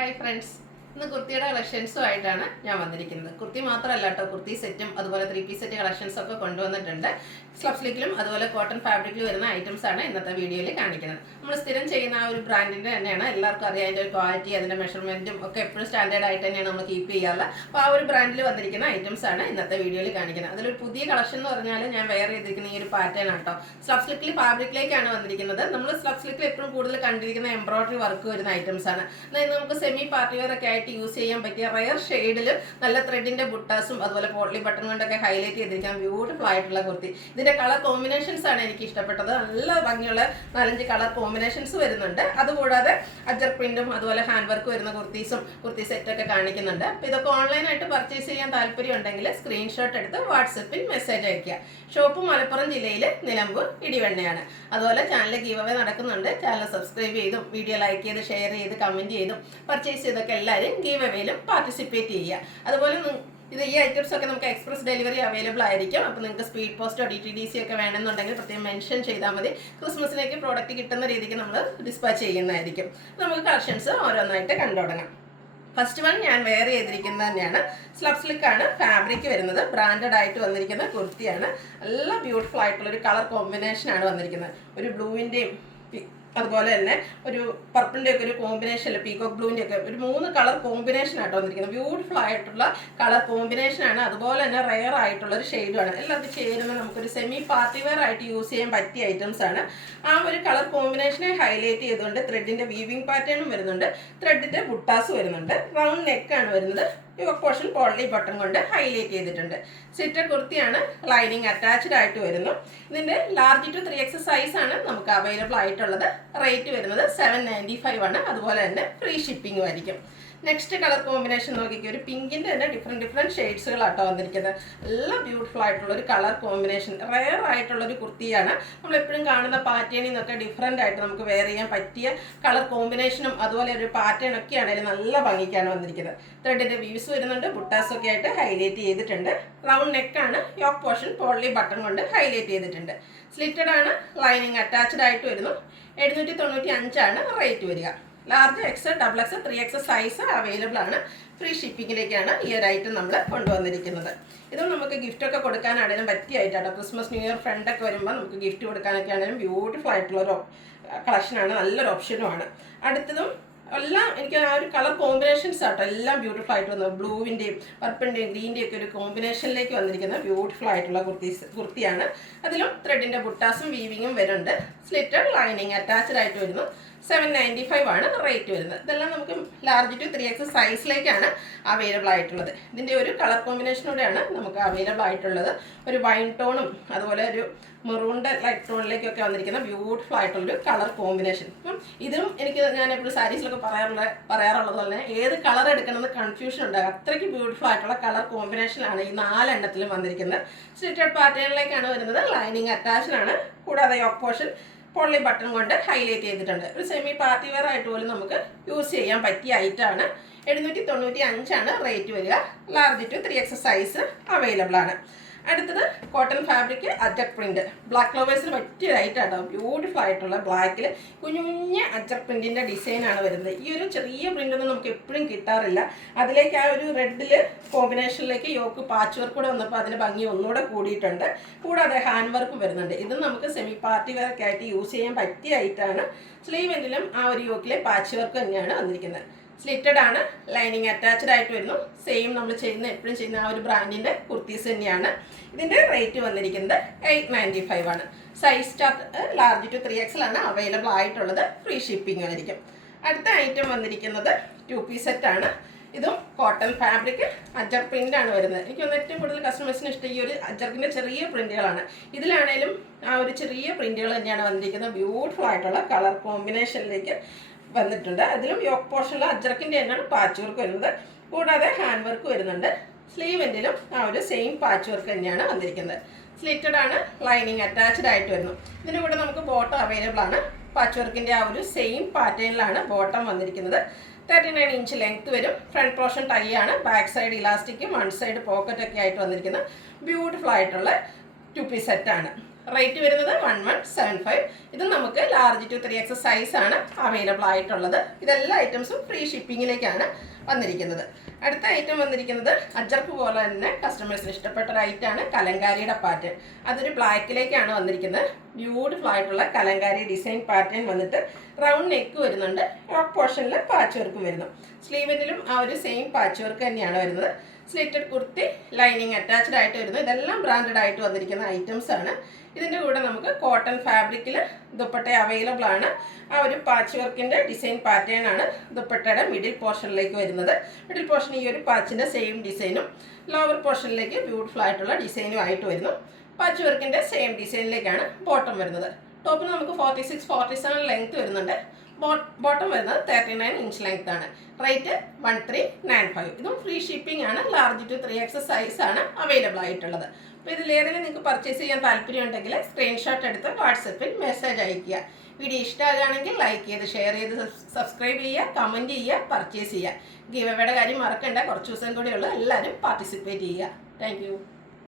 Hi friends. ഇന്ന് കുർത്തിയുടെ കളക്ഷൻസുമായിട്ടാണ് ഞാൻ വന്നിരിക്കുന്നത്. കുർത്തി മാത്രമല്ല കേട്ടോ, കുർത്തി സെറ്റും അതുപോലെ 3 പീസ് സെറ്റ് കളക്ഷൻസ് ഒക്കെ കൊണ്ടുവന്നിട്ടുണ്ട്. സ്ലബ് സ്ലീക്കിലും അതുപോലെ കോട്ടൺ ഫാബ്രിക്കിൽ വരുന്ന ഐറ്റംസ് ആണ് ഇന്നത്തെ വീഡിയോയിൽ കാണിക്കുന്നത്. നമ്മൾ സ്ഥിരം ചെയ്യുന്ന ആ ഒരു ബ്രാൻഡിൻ്റെ തന്നെയാണ്, എല്ലാവർക്കും അറിയാം. അതിൻ്റെ ഒരു ക്വാളിറ്റി, അതിൻ്റെ മെഷർമെൻറ്റും ഒക്കെ എപ്പോഴും സ്റ്റാൻഡേർഡ് ആയിട്ട് തന്നെയാണ് നമ്മൾ കീപ്പ് ചെയ്യാറുള്ളത്. അപ്പോൾ ആ ഒരു ബ്രാൻഡിൽ വന്നിരിക്കുന്ന ഐറ്റംസ് ആണ് ഇന്നത്തെ വീഡിയോയിൽ കാണിക്കുന്നത്. അതിലൊരു പുതിയ കളക്ഷൻ എന്ന് പറഞ്ഞാൽ ഞാൻ വെയർ ചെയ്തിരിക്കുന്ന ഈ ഒരു പാറ്റേൺ ആണ് കേട്ടോ. സ്ലബ് സ്ലീക്കിൽ ഫാബ്രിക്കിലേക്കാണ് വന്നിരിക്കുന്നത്. നമ്മൾ സ്ലബ് സ്ലീക്കിൽ എപ്പോഴും കൂടുതൽ കണ്ടിരിക്കുന്ന എംബ്രോയിഡറി വർക്ക് വരുന്ന ഐറ്റംസ് ആണ്. അതായത് നമുക്ക് സെമി പാർട്ടി വെയർ ഒക്കെ യൂസ് ചെയ്യാൻ പറ്റിയ റയർ ഷെയ്ഡിൽ നല്ല ത്രെഡിന്റെ ബുട്ടാസും അതുപോലെ പോട്ട്ലി ബട്ടൺ കൊണ്ടൊക്കെ ഹൈലൈറ്റ് ചെയ്തിരിക്കാൻ ബ്യൂട്ടിഫുൾ ആയിട്ടുള്ള കുർത്തി. ഇതിന്റെ കളർ കോമ്പിനേഷൻസ് ആണ് എനിക്ക് ഇഷ്ടപ്പെട്ടത്. നല്ല ഭംഗിയുള്ള 4-5 കളർ കോമ്പിനേഷൻസ് വരുന്നുണ്ട്. അതുകൂടാതെ അജർ പ്രിന്റും അതുപോലെ ഹാൻഡ് വർക്ക് വരുന്ന കുർത്തി സെറ്റൊക്കെ കാണിക്കുന്നുണ്ട്. അപ്പോൾ ഇതൊക്കെ ഓൺലൈനായിട്ട് പർച്ചേസ് ചെയ്യാൻ താല്പര്യം ഉണ്ടെങ്കിൽ സ്ക്രീൻഷോട്ട് എടുത്ത് വാട്സപ്പിൽ മെസ്സേജ് അയയ്ക്കുക. ഷോപ്പ് മലപ്പുറം ജില്ലയിൽ നിലമ്പൂർ ഇടിവണ്ണയാണ്. അതുപോലെ ചാനൽ ഗീവ് അവേ നടക്കുന്നുണ്ട്. ചാനൽ സബ്സ്ക്രൈബ് ചെയ്തും വീഡിയോ ലൈക്ക് ചെയ്ത് ഷെയർ ചെയ്ത് കമൻറ്റ് ചെയ്തും പർച്ചേസ് ചെയ്തൊക്കെ എല്ലാവരും ഗീവ് അവേയിലും പാർട്ടിസിപ്പേറ്റ് ചെയ്യുക. അതുപോലെ ഈ ഐറ്റംസ് ഒക്കെ നമുക്ക് എക്സ്പ്രസ് ഡെലിവറി അവൈലബിൾ ആയിരിക്കും. അപ്പോൾ നിങ്ങൾക്ക് സ്പീഡ് പോസ്റ്റോ DTDC ഒക്കെ വേണമെന്നുണ്ടെങ്കിൽ പ്രത്യേകം മെൻഷൻ ചെയ്താൽ മതി. ക്രിസ്മസിലേക്ക് പ്രോഡക്റ്റ് കിട്ടുന്ന രീതിക്ക് നമ്മൾ ഡിസ്പാച്ച് ചെയ്യുന്നതായിരിക്കും. നമുക്ക് കളക്ഷൻസ് ഓരോന്നായിട്ട് കണ്ടു തുടങ്ങാം. ഫസ്റ്റ് വൺ ഞാൻ വെയർ ചെയ്തിരിക്കുന്നത് തന്നെയാണ്. സ്ലബ് സ്ലിക്ക് ആണ് ഫാബ്രിക് വരുന്നത്. ബ്രാൻഡഡ് ആയിട്ട് വന്നിരിക്കുന്ന കുർത്തിയാണ്. നല്ല ബ്യൂട്ടിഫുൾ ആയിട്ടുള്ളൊരു കളർ കോമ്പിനേഷനാണ് വന്നിരിക്കുന്നത്. ഒരു ബ്ലൂവിൻ്റെയും അതുപോലെ തന്നെ ഒരു പർപ്പിളിൻ്റെ ഒക്കെ ഒരു കോമ്പിനേഷൻ, പീകോക്ക് ബ്ലൂവിൻ്റെ ഒക്കെ ഒരു 3 കളർ കോമ്പിനേഷൻ ആയിട്ട് വന്നിരിക്കുന്നത്. ബ്യൂട്ടിഫുൾ ആയിട്ടുള്ള കളർ കോമ്പിനേഷനാണ്. അതുപോലെ തന്നെ റെയർ ആയിട്ടുള്ള ഒരു ഷെയ്ഡുമാണ്. എല്ലാവർക്കും ചേരുന്ന നമുക്കൊരു സെമി പാർട്ടി വെയർ ആയിട്ട് യൂസ് ചെയ്യാൻ പറ്റിയ ഐറ്റംസ് ആണ്. ആ ഒരു കളർ കോമ്പിനേഷനെ ഹൈലൈറ്റ് ചെയ്തുകൊണ്ട് ത്രെഡിൻ്റെ വീവിങ് പാറ്റേണും വരുന്നുണ്ട്, ത്രെഡിൻ്റെ ബുട്ടാസ് വരുന്നുണ്ട്. റൗണ്ട് നെക്കാണ് വരുന്നത്. പോർഷൻ പോട്ട്ലി ബട്ടൺ കൊണ്ട് ഹൈലൈറ്റ് ചെയ്തിട്ടുണ്ട്. സിറ്റർ കുർത്തിയാണ്. ലൈനിങ് അറ്റാച്ച്ഡ് ആയിട്ട് വരുന്നു. ഇതിൻ്റെ ലാർജ് ടു 3X സൈസ് ആണ് നമുക്ക് അവൈലബിൾ ആയിട്ടുള്ളത്. റേറ്റ് വരുന്നത് 795 ആണ്. അതുപോലെ തന്നെ ഫ്രീ ഷിപ്പിംഗും ആയിരിക്കും. നെക്സ്റ്റ് കളർ കോമ്പിനേഷൻ നോക്കിക്കുക. ഒരു പിങ്കിൻ്റെ തന്നെ ഡിഫറെൻറ്റ് ഷെയ്ഡ്സുകളാട്ടോ വന്നിരിക്കുന്നത്. എല്ലാം ബ്യൂട്ടിഫുൾ ആയിട്ടുള്ള ഒരു കളർ കോമ്പിനേഷൻ, റെയർ ആയിട്ടുള്ളൊരു കുർത്തിയാണ്. നമ്മളെപ്പോഴും കാണുന്ന പാറ്റേണിൽ നിന്നൊക്കെ ഡിഫറെൻ്റ് ആയിട്ട് നമുക്ക് വെയർ ചെയ്യാൻ പറ്റിയ കളർ കോമ്പിനേഷനും അതുപോലെ ഒരു പാറ്റേൺ ഒക്കെ ആണെങ്കിലും നല്ല ഭംഗിക്കാണ് വന്നിരിക്കുന്നത്. ത്രെഡിൻ്റെ വീവ്സ് വരുന്നുണ്ട്, ബുട്ടാസൊക്കെ ആയിട്ട് ഹൈലൈറ്റ് ചെയ്തിട്ടുണ്ട്. റൗണ്ട് നെക്കാണ്. യോക്ക് പോർഷൻ പോട്ട്ലി ബട്ടൺ കൊണ്ട് ഹൈലൈറ്റ് ചെയ്തിട്ടുണ്ട്. സ്ലിറ്റഡ് ആണ്. ലൈനിങ് അറ്റാച്ച്ഡ് ആയിട്ട് വരുന്നു. 795 ആണ് റേറ്റ് വരിക. Large XL, XXL, 3X size available ആണ്. ഫ്രീ ഷിപ്പിങ്ങിലേക്കാണ് ഈ ഒരു ഐറ്റം നമ്മൾ കൊണ്ടുവന്നിരിക്കുന്നത്. ഇതും നമുക്ക് ഗിഫ്റ്റൊക്കെ കൊടുക്കാനാണെങ്കിലും പറ്റിയായിട്ടാണ്. ക്രിസ്മസ് ന്യൂ ഇയർ ഫ്രണ്ടൊക്കെ വരുമ്പോൾ നമുക്ക് ഗിഫ്റ്റ് കൊടുക്കാനൊക്കെ ആണെങ്കിലും ബ്യൂട്ടിഫുൾ ആയിട്ടുള്ളൊരു കളക്ഷനാണ്. നല്ലൊരു ഓപ്ഷനുമാണ്. അടുത്തതും എല്ലാം എനിക്ക് ആ ഒരു കളർ കോമ്പിനേഷൻസ് ആട്ടോ എല്ലാം ബ്യൂട്ടിഫുൾ ആയിട്ട് വന്നത്. ബ്ലൂവിൻ്റെയും പർപ്പിളിൻ്റെയും ഗ്രീൻ്റെയും ഒക്കെ ഒരു കോമ്പിനേഷനിലേക്ക് വന്നിരിക്കുന്ന ബ്യൂട്ടിഫുൾ ആയിട്ടുള്ള കുർത്തിയാണ്. അതിലും ത്രെഡിൻ്റെ ബുട്ടാസും വീവിങ്ങും വരുന്നുണ്ട്. സ്ലിറ്റഡ് ലൈനിങ് അറ്റാച്ച്ഡ് ആയിട്ട് വരുന്നു. 795 ആണ് റേറ്റ് വരുന്നത്. ഇതെല്ലാം നമുക്ക് ലാർജ് ടു 3X സൈസിലേക്കാണ് അവൈലബിൾ ആയിട്ടുള്ളത്. ഇതിൻ്റെ ഒരു കളർ കോമ്പിനേഷനോടെയാണ് നമുക്ക് അവൈലബിൾ ആയിട്ടുള്ളത്. ഒരു വൈൻ ടോണും അതുപോലെ ഒരു മെറൂണിൻ്റെ ലൈറ്റ് ടോണിലേക്കൊക്കെ വന്നിരിക്കുന്ന ബ്യൂട്ടിഫുൾ ആയിട്ടുള്ളൊരു കളർ കോമ്പിനേഷൻ. ഇതും ഞാൻ എപ്പോഴും സാരീസിലൊക്കെ പറയാറുള്ളത് പോലെ ഏത് കളർ എടുക്കണമെന്ന് കൺഫ്യൂഷൻ ഉണ്ടാകും. അത്രയ്ക്ക് ബ്യൂട്ടിഫുൾ ആയിട്ടുള്ള കളർ കോമ്പിനേഷനാണ് ഈ 4 എണ്ണത്തിലും വന്നിരിക്കുന്നത്. സ്ലിറ്റഡ് പാറ്റേണിലേക്കാണ് വരുന്നത്. ലൈനിങ് അറ്റാച്ച്ഡ് ആണ്. കൂടാതെ യോക്ക് പോർഷൻ പോട്ട്ലി ബട്ടൺ കൊണ്ട് ഹൈലൈറ്റ് ചെയ്തിട്ടുണ്ട്. ഒരു സെമി പാർട്ടി വെയർ ആയിട്ട് പോലും നമുക്ക് യൂസ് ചെയ്യാൻ പറ്റിയ ഐറ്റമാണ്. 795 ആണ് റേറ്റ് വരിക. Large to 3X size available ആണ്. അടുത്തത് കോട്ടൺ ഫാബ്രിക് അജർ പ്രിന്റ്. ബ്ലാക്ക് ലവേഴ്സിന് പറ്റിയൊരു ഐറ്റാട്ടോ. ബ്യൂട്ടിഫുൾ ആയിട്ടുള്ള ബ്ലാക്കിൽ കുഞ്ഞു അജർ പ്രിന്റിൻ്റെ ഡിസൈനാണ് വരുന്നത്. ഈ ഒരു ചെറിയ പ്രിൻ്റൊന്നും നമുക്ക് എപ്പോഴും കിട്ടാറില്ല. അതിലേക്ക് ആ ഒരു റെഡിൽ കോമ്പിനേഷനിലേക്ക് യോക്ക് പാച്ച് വർക്ക് കൂടെ വന്നപ്പോൾ അതിന് ഭംഗി ഒന്നുകൂടെ കൂടിയിട്ടുണ്ട്. കൂടാതെ ഹാൻഡ് വർക്കും വരുന്നുണ്ട്. ഇത് നമുക്ക് സെമി പാർട്ടി വെയർ ആയിട്ട് യൂസ് ചെയ്യാൻ പറ്റിയ ഐറ്റാണ്. സ്ലീവ് എൻഡിലും ആ ഒരു യോക്കിലെ പാച്ച് വർക്ക് തന്നെയാണ് വന്നിരിക്കുന്നത്. സ്ലിറ്റഡ് ആണ്. ലൈനിങ് അറ്റാച്ച്ഡ് ആയിട്ട് വരുന്നു. സെയിം നമ്മൾ എപ്പോഴും ചെയ്യുന്ന ആ ഒരു ബ്രാൻഡിൻ്റെ കുർത്തീസ് തന്നെയാണ്. ഇതിൻ്റെ റേറ്റ് വന്നിരിക്കുന്നത് 895 ആണ്. Size chart large to 3XL ആണ് അവൈലബിൾ ആയിട്ടുള്ളത്. ഫ്രീ ഷിപ്പിംഗ് ആയിരിക്കും. അടുത്ത ഐറ്റം വന്നിരിക്കുന്നത് 2 പീസ് സെറ്റാണ്. ഇതും കോട്ടൺ ഫാബ്രിക് അജർ പ്രിൻ്റ് ആണ് വരുന്നത്. എനിക്കൊന്ന് ഏറ്റവും കൂടുതൽ കസ്റ്റമേഴ്സിന് ഇഷ്ടം ഈ ഒരു അജർക്കിൻ്റെ ചെറിയ പ്രിൻറ്റുകളാണ്. ഇതിലാണേലും ആ ഒരു ചെറിയ പ്രിൻറ്റുകൾ തന്നെയാണ് വന്നിരിക്കുന്നത്. ബ്യൂട്ടിഫുൾ ആയിട്ടുള്ള കളർ കോമ്പിനേഷനിലേക്ക് വന്നിട്ടുണ്ട്. അതിലും യോക്ക് പോർഷനിൽ അജർക്കിൻ്റെ തന്നെയാണ് പാച്ച് വർക്ക് വരുന്നത്. കൂടാതെ ഹാൻഡ് വർക്ക് വരുന്നുണ്ട്. സ്ലീവ് എൻഡിലും ആ ഒരു സെയിം പാച്ച് വർക്ക് തന്നെയാണ് വന്നിരിക്കുന്നത്. സ്ലിറ്റഡ് ആണ്. ലൈനിങ് അറ്റാച്ച്ഡ് ആയിട്ട് വരുന്നു. ഇതിൻ്റെ കൂടെ നമുക്ക് ബോട്ടം അവൈലബിൾ ആണ്. പാച്ച് വർക്കിൻ്റെ ആ ഒരു സെയിം പാറ്റേണിലാണ് ബോട്ടം വന്നിരിക്കുന്നത്. 39 ഇഞ്ച് ലെങ്ത് വരും. ഫ്രണ്ട് പോർഷൻ ടൈ ആണ്. ബാക്ക് സൈഡ് ഇലാസ്റ്റിക്കും 1 സൈഡ് പോക്കറ്റൊക്കെ ആയിട്ട് വന്നിരിക്കുന്ന ബ്യൂട്ടിഫുൾ ആയിട്ടുള്ള 2 പീസ് സെറ്റാണ്. റേറ്റ് വരുന്നത് 1175. ഇത് നമുക്ക് ലാർജ് ടു 3X സൈസാണ് അവൈലബിൾ ആയിട്ടുള്ളത്. ഇതെല്ലാ ഐറ്റംസും ഫ്രീ ഷിപ്പിങ്ങിലേക്കാണ് വന്നിരിക്കുന്നത്. അടുത്ത ഐറ്റം വന്നിരിക്കുന്നത് അജ്രക്ക് പോലെ തന്നെ കസ്റ്റമേഴ്സിന് ഇഷ്ടപ്പെട്ട ഒരു ഐറ്റമാണ് കലങ്കാരിയുടെ പാറ്റേൺ. അതൊരു ബ്ലാക്കിലേക്കാണ് വന്നിരിക്കുന്നത്. ബ്യൂട്ടിഫുൾ ആയിട്ടുള്ള കലങ്കാരി ഡിസൈൻ പാറ്റേൺ വന്നിട്ട് റൗണ്ട് നെക്ക് വരുന്നുണ്ട്. ടോപ്പ് പോർഷനിൽ പാച്ച് വർക്കും വരുന്നു. സ്ലീവിലും ആ ഒരു സെയിം പാച്ച് വർക്ക് തന്നെയാണ് വരുന്നത്. സ്ലിറ്റഡ് കുർത്തി, ലൈനിങ് അറ്റാച്ച്ഡ് ആയിട്ട് വരുന്നു. ഇതെല്ലാം ബ്രാൻഡഡ് ആയിട്ട് വന്നിരിക്കുന്ന ഐറ്റംസ് ആണ്. ഇതിൻ്റെ കൂടെ നമുക്ക് കോട്ടൺ ഫാബ്രിക്കിൽ ദുപ്പട്ട അവൈലബിൾ ആണ്. ആ ഒരു പാച്ച് വർക്കിൻ്റെ ഡിസൈൻ പാറ്റേൺ ആണ് ദുപ്പട്ടയുടെ മിഡിൽ പോർഷനിലേക്ക് വരുന്നത്. മിഡിൽ പോർഷൻ ഈ ഒരു പാച്ചിൻ്റെ സെയിം ഡിസൈനും ലോവർ പോർഷനിലേക്ക് ബ്യൂട്ടിഫുൾ ആയിട്ടുള്ള ഡിസൈനും ആയിട്ട് വരുന്നു. പാച്ച് വർക്കിൻ്റെ സെയിം ഡിസൈനിലേക്കാണ് ബോട്ടം വരുന്നത്. ടോപ്പിന് നമുക്ക് 46-47 ലെങ്ത് വരുന്നുണ്ട്. ബോട്ടം വരുന്നത് 39 ഇഞ്ച് ലെങ്ത് ആണ്. റേറ്റ് 1395. ഇതും ഫ്രീ ഷിപ്പിംഗ് ആണ്. ലാർജ് ടു 3X സൈസാണ് അവൈലബിൾ ആയിട്ടുള്ളത്. അപ്പോൾ ഇതിലേതെങ്കിലും നിങ്ങൾക്ക് പർച്ചേസ് ചെയ്യാൻ താല്പര്യമുണ്ടെങ്കിൽ സ്ക്രീൻഷോട്ട് എടുത്ത് വാട്സപ്പിൽ മെസ്സേജ് അയയ്ക്കുക. വീഡിയോ ഇഷ്ടമാകുകയാണെങ്കിൽ ലൈക്ക് ചെയ്ത് ഷെയർ ചെയ്ത് സബ്സ്ക്രൈബ് ചെയ്യുക, കമൻറ്റ് ചെയ്യുക, പർച്ചേസ് ചെയ്യുക. ഗിവ് അവേയുടെ കാര്യം മറക്കണ്ട. കുറച്ച് ദിവസം കൂടെയുള്ളൂ. എല്ലാവരും പാർട്ടിസിപ്പേറ്റ് ചെയ്യുക. താങ്ക്